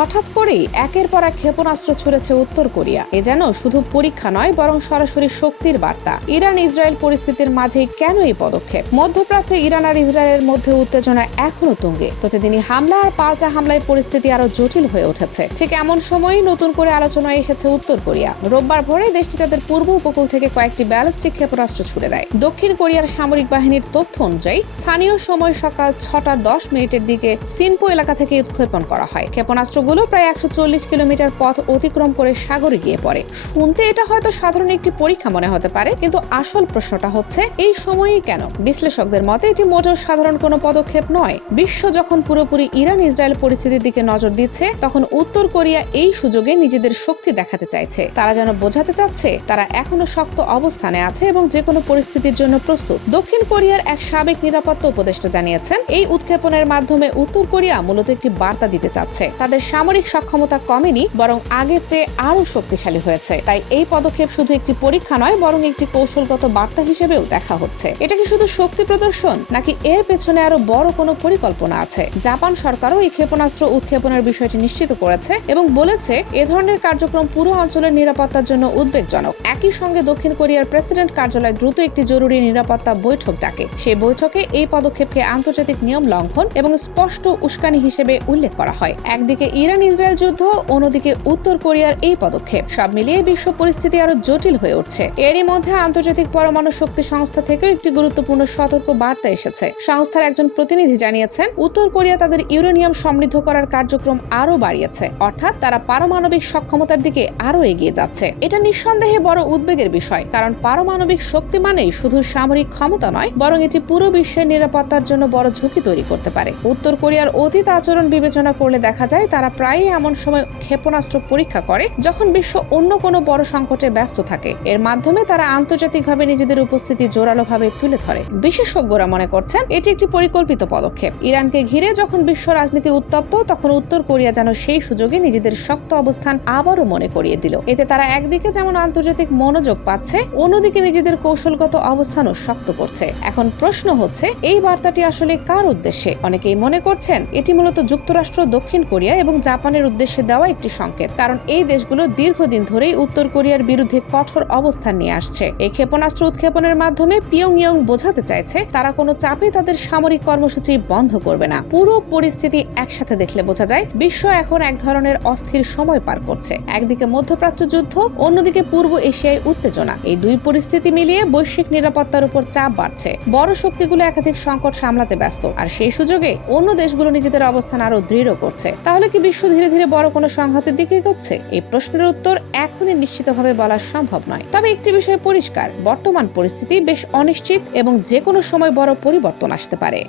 হঠাৎ করেই একের পর এক ক্ষেপণাস্ত্র ছুড়েছে উত্তর কোরিয়া। এ যেন শুধু পরীক্ষা নয়, বরং সরাসরি শক্তির বার্তা। ইরান ইসরায়েল পরিস্থিতির মাঝেই কেন এই পদক্ষেপ? মধ্যপ্রাচ্যে ইরান আর ইসরায়েলের মধ্যে উত্তেজনা এখনো তুঙ্গে। প্রতিদিনই হামলা আর পাল্টা হামলায় পরিস্থিতি আরো জটিল হয়ে উঠেছে। ঠিক এমন সময়ই নতুন করে আলোচনায় এসেছে উত্তর কোরিয়া। রোববার ভোরে দেশটি তাদের পূর্ব উপকূল থেকে কয়েকটি ব্যালিস্টিক ক্ষেপণাস্ত্র ছুড়ে দেয়। দক্ষিণ কোরিয়ার সামরিক বাহিনীর তথ্য অনুযায়ী স্থানীয় সময় সকাল 6:10 দিকে সিনপো এলাকা থেকে উৎক্ষেপণ করা হয়। ক্ষেপণাস্ত্রগুলো প্রায় 140 কিলোমিটার পথ অতিক্রম করে সাগরে গিয়ে পড়ে। শুনতে এটা হয়তো সাধারণ একটি পরীক্ষা মনে হতে পারে, কিন্তু আসল প্রশ্নটা হচ্ছে এই সময়ই কেন? বিশ্লেষকদের মতে এটি মোটেও সাধারণ কোনো পদক্ষেপ নয়। বিশ্ব যখন পুরোপুরি ইরান ইসরায়েল পরিস্থিতির দিকে নজর দিচ্ছে, তখন উত্তর কোরিয়া এই সুযোগে নিজেদের শক্তি দেখাতে চাইছে। তারা যেন বোঝাতে চাচ্ছে তারা এখনো শক্ত অবস্থানে আছে এবং যে কোনো পরিস্থিতির জন্য প্রস্তুত। দক্ষিণ কোরিয়ার এক সাবেক নিরাপত্তা উপদেষ্টা জানিয়েছেন, এই উৎক্ষেপণের মাধ্যমে উত্তর কোরিয়া মূলত একটি বার্তা দিতে চাচ্ছে তাদের সামরিক সক্ষমতা কমেনি, বরং আগের চেয়ে আরো শক্তিশালী হয়েছে। তাই এই পদক্ষেপ শুধু একটি পরীক্ষা নয়, বরং একটি কৌশলগত বার্তা হিসেবেও দেখা হচ্ছে। এটা কি শুধু শক্তি প্রদর্শন, নাকি এর পেছনে আরো বড় কোনো পরিকল্পনা আছে? জাপান সরকারও এই ক্ষেপণাস্ত্র উৎক্ষেপণের বিষয়টি নিশ্চিত করেছে এবং বলেছে এ ধরনের কার্যক্রম পুরো অঞ্চলের নিরাপত্তার জন্য উদ্বেগজনক। একই সঙ্গে দক্ষিণ কোরিয়ার প্রেসিডেন্ট কার্যালয় দ্রুত একটি জরুরি নিরাপত্তা বৈঠক ডাকে। সেই বৈঠকে এই পদক্ষেপকে আন্তর্জাতিক নিয়ম লঙ্ঘন এবং স্পষ্ট উস্কানি হিসেবে উল্লেখ করা হয়। একদিকে ইরান ইসরায়েল যুদ্ধ, অন্যদিকে উত্তর কোরিয়ার এই পদক্ষেপ। সব মিলিয়ে বিশ্ব পরিস্থিতি আরো জটিল হয়ে উঠছে। এরই মধ্যে আন্তর্জাতিক পরমাণু শক্তি সংস্থা থেকেও একটি গুরুত্বপূর্ণ সতর্ক বার্তা এসেছে। সংস্থার একজন প্রতিনিধি জানিয়েছেন, উত্তর কোরিয়া তাদের ইউরেনিয়াম সমৃদ্ধ করার কার্যক্রম আরো বাড়িয়েছে, অর্থাৎ তারা পারমাণবিক সক্ষমতার দিকে আরো এগিয়ে যাচ্ছে। এটা নিঃসন্দেহে বড় উদ্বেগের বিষয়, কারণ পারমাণবিক শক্তি মানেই শুধু সামরিক ক্ষমতা নয়, বরং এটি পুরো বিশ্বের নিরাপত্তার জন্য বড় ঝুঁকি তৈরি করতে পারে। উত্তর কোরিয়ার অতীত আচরণ বিবেচনা করলে দেখা যায় তারা প্রায়ই এমন সময় ক্ষেপণাস্ত্র পরীক্ষা করে যখন বিশ্ব অন্য কোনো বড় সংকটে ব্যস্ত থাকে। এর মাধ্যমে তারা আন্তর্জাতিকভাবে নিজেদের উপস্থিতি জোরালোভাবে তুলে ধরে। বিশেষজ্ঞরা মনে করছেন এটি একটি পরিকল্পিত পদক্ষেপ। ইরানকে ঘিরে যখন বিশ্ব রাজনীতি উত্তপ্ত, তখন উত্তর কোরিয়া যেন সেই সুযোগে নিজেদের শক্ত অবস্থান আবারও মনে করিয়ে দিল। এতে তারা একদিকে যেমন আন্তর্জাতিক মনোযোগ পাচ্ছে, অন্যদিকে নিজেদের কৌশলগত অবস্থানও শক্ত করছে। এখন প্রশ্ন হচ্ছে, এই বার্তাটি আসলে কার উদ্দেশ্যে? অনেকেই মনে করছেন এটি মূলত যুক্তরাষ্ট্র, দক্ষিণ কোরিয়া এবং জাপানের উদ্দেশ্যে দেওয়া একটি সংকেত, কারণ এই দেশগুলো দীর্ঘদিন ধরেই উত্তর কোরিয়ার বিরুদ্ধে কঠোর অবস্থান নিয়ে আসছে। এই ক্ষেপণাস্ত্র উৎক্ষেপণের মাধ্যমে পিয়ংইয়ং বোঝাতে চাইছে তারা কোনো চাপে তাদের সামরিক কর্মসূচি বন্ধ করবে না। পুরো পরিস্থিতি একসাথে দেখলে বোঝা যায় বিশ্ব এখন এক ধরনের অস্থির সময় পার করছে। একদিকে মধ্যপ্রাচ্য যুদ্ধ, অন্যদিকে পূর্ব এশিয়ায় উত্তেজনা। এই দুই পরিস্থিতি মিলিয়ে বৈশ্বিক নিরাপত্তার উপর চাপ বাড়ছে। বড় শক্তিগুলো একাধিক সংকট সামলাতে ব্যস্ত, আর সেই সুযোগে অন্য দেশগুলো নিজেদের অবস্থান আরো দৃঢ় করছে। তাহলে কি বিশ্ব ধীরে ধীরে বড় কোনো সংঘাতের দিকে এগোচ্ছে? এই প্রশ্নের উত্তর এখনই নিশ্চিতভাবে বলা সম্ভব নয়। তবে একটি বিষয় পরিষ্কার, বর্তমান পরিস্থিতি বেশ অনিশ্চিত এবং যে কোনো সময় বড় পরিবর্তন আসতে পারে।